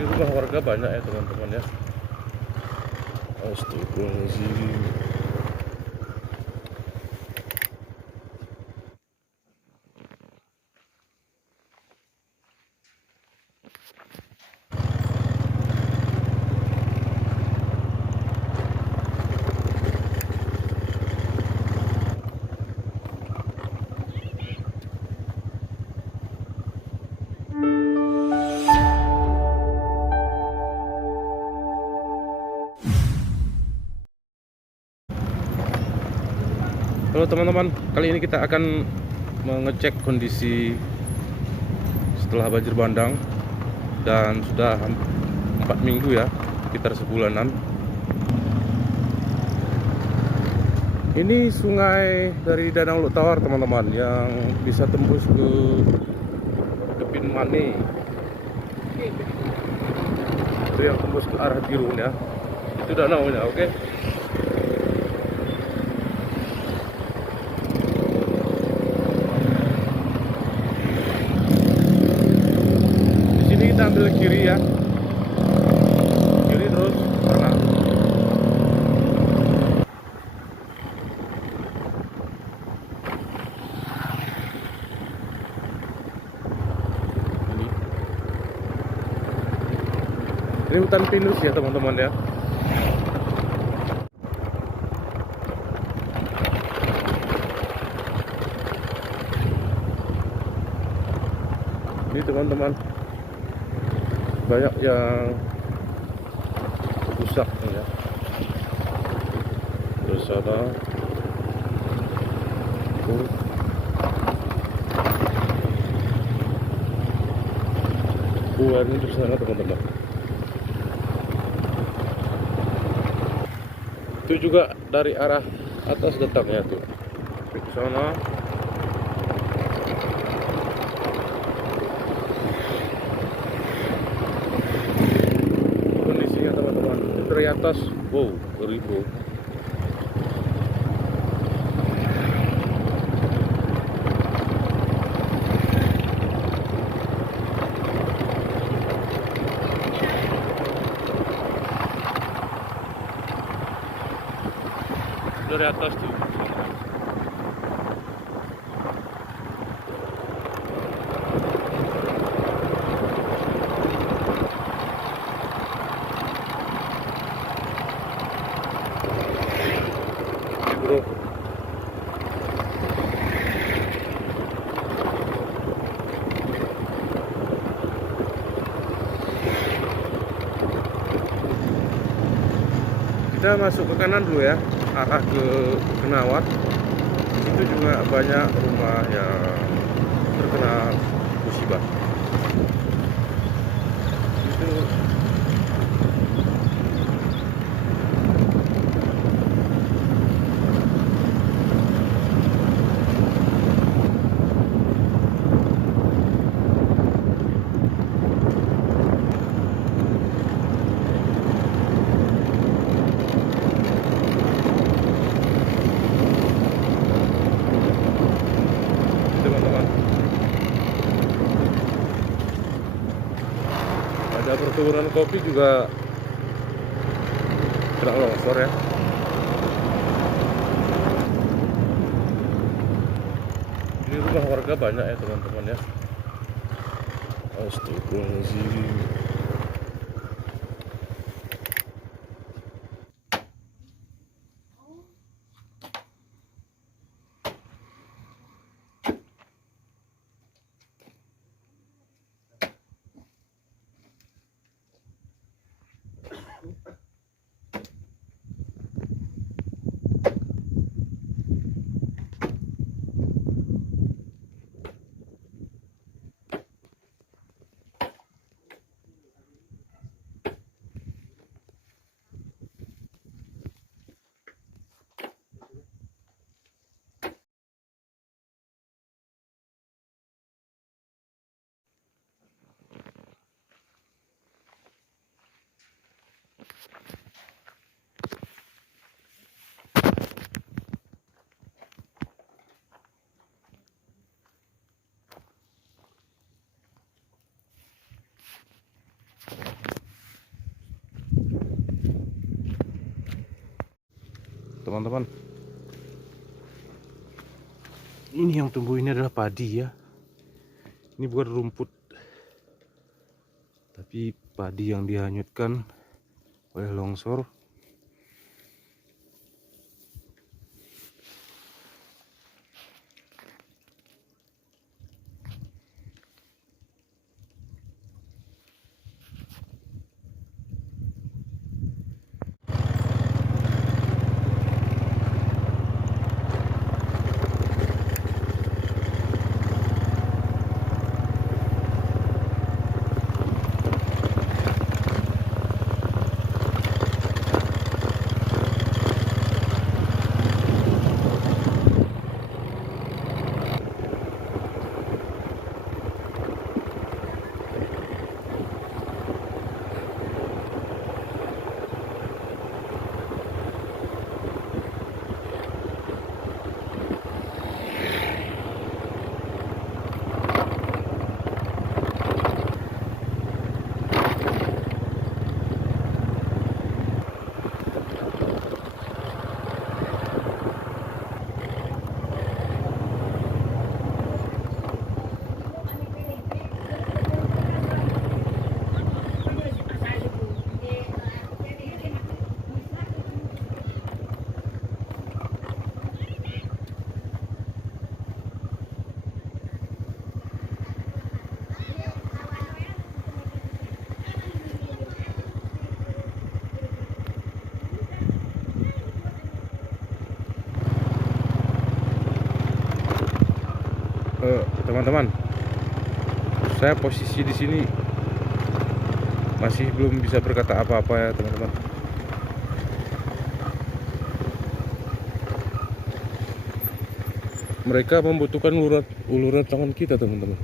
Ini rumah warga banyak ya teman-teman ya. Astagfirullahaladzim. Halo teman-teman, kali ini kita akan mengecek kondisi setelah banjir bandang dan sudah 4 minggu ya, sekitar sebulanan. Ini sungai dari Danau Lutawar teman-teman, yang bisa tembus ke Depin Mane. Itu yang tembus ke arah Dirun ya. Itu danaunya, oke. Kita ambil kiri ya, kiri terus kanan. Ini hutan pinus ya teman-teman ya. Ini teman-teman, banyak yang rusak ya. Terus ada buahnya di sana teman-teman. Itu juga dari arah atas datangnya tuh ke sana. Dari atas, wow, ribu. Dari atas tuh. Kita masuk ke kanan dulu ya, arah ke Kenawat. Itu juga banyak rumah yang terkena musibah. Itu ada perkebunan kopi juga kena longsor ya. Ini rumah warga banyak ya teman-teman ya. Astagfirullahaladzim. teman-teman. Ini yang tumbuh ini adalah padi ya. Ini bukan rumput, tapi padi yang dihanyutkan oleh longsor. Teman-teman, saya posisi di sini masih belum bisa berkata apa-apa ya teman-teman. Mereka membutuhkan uluran tangan kita teman-teman.